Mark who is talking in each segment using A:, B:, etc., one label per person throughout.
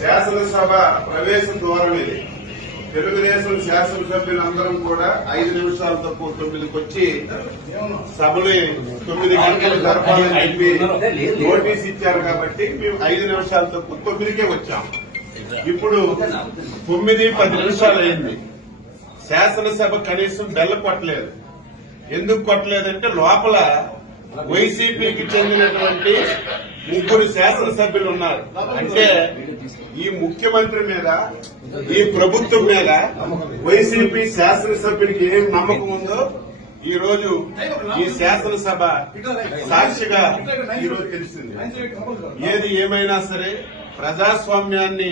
A: శాసనసభ ప్రవేశ ద్వారం ఇది తెలుగుదేశం శాసనసభ్యులందరం కూడా ఐదు నిమిషాల తక్కువ తొమ్మిదికి వచ్చి సభలు తొమ్మిది గంటలు జరపాలని చెప్పి నోటీస్ ఇచ్చారు కాబట్టి మేము ఐదు నిమిషాల తక్కువ తొమ్మిదికే వచ్చాం. ఇప్పుడు తొమ్మిది పది నిమిషాలు అయింది శాసనసభ కనీసం బెల్ల కొట్టలేదు. ఎందుకు కొట్టలేదంటే లోపల వైసీపీకి చెందినటువంటి ముగ్గురు శాసనసభ్యులు ఉన్నారు. అంటే ఈ ముఖ్యమంత్రి మీద ఈ ప్రభుత్వం మీద వైసీపీ శాసనసభ్యుడికి ఏం నమ్మకం ఉందో ఈ రోజు ఈ శాసనసభ సాక్షిగా ఈరోజు తెలిసింది ఏది ఏమైనా సరే ప్రజాస్వామ్యాన్ని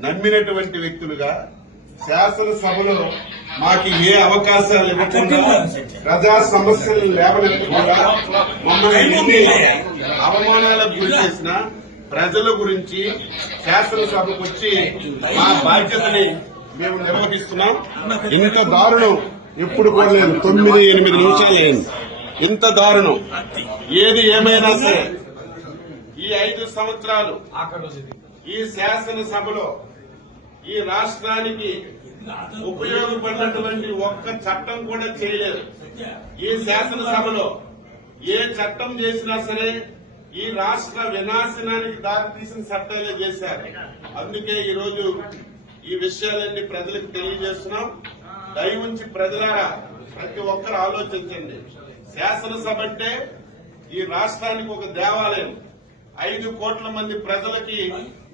A: నమ్మినటువంటి వ్యక్తులుగా శాసనసభలో మాకు ఏ అవకాశాలు ఇవ్వకుండా ప్రజా సమస్యలు లేవనెత్తకుండా మమ్మల్ని అవమానాలకు గురి చేసిన ప్రజల గురించి శాసనసభకు వచ్చి మా బాధ్యతని మేము నిర్వహిస్తున్నాం. ఇంత దారుణం ఎప్పుడు కూడా లేదు తొమ్మిది ఎనిమిది నిమిషాలు అయింది. ఇంత దారుణం. ఏది ఏమైనా సరే ఈ ఐదు సంవత్సరాలు ఈ శాసనసభలో ఈ రాష్ట్రానికి ఉపయోగపడినటువంటి ఒక్క చట్టం కూడా చేయలేదు. ఈ శాసనసభలో ఏ చట్టం చేసినా సరే ఈ రాష్ట్ర వినాశనానికి దారితీసిన చట్టాలే చేశారు. అందుకే ఈరోజు ఈ విషయాలన్నీ ప్రజలకు తెలియజేస్తున్నాం. దయవుంచి ప్రజలారా ప్రతి ఒక్కరు ఆలోచించండి. శాసనసభ అంటే ఈ రాష్ట్రానికి ఒక దేవాలయం. ఐదు కోట్ల మంది ప్రజలకి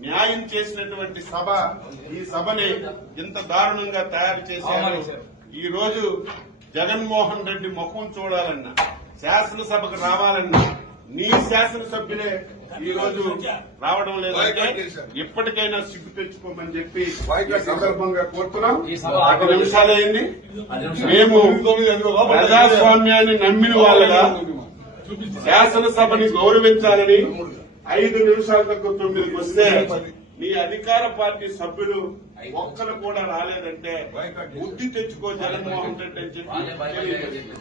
A: న్యాయం చేసినటువంటి సభ ఈ సభని ఇంత దారుణంగా తయారు చేశారు. ఈ రోజు జగన్మోహన్ రెడ్డి ముఖం చూడాలన్నా శాసనసభకు రావాలన్నా నీ శాసనసభ్యులే ఈ రోజు రావడం లేదంటే ఇప్పటికైనా సిగ్గు తెచ్చుకోమని చెప్పి సందర్భంగా కోరుతున్నాం. ఐదు నిమిషాలైంది మేము ప్రజాస్వామ్యాన్ని నమ్మిన వాళ్ళగా శాసనసభని గౌరవించాలని ఐదు నిమిషాల తక్కువ తొమ్మిదికి వస్తే నీ అధికార పార్టీ సభ్యులు ఒక్కరు కూడా రాలేదంటే బుద్ధి తెచ్చుకో జగన్మోహన్ రెడ్డి అని చెప్పి.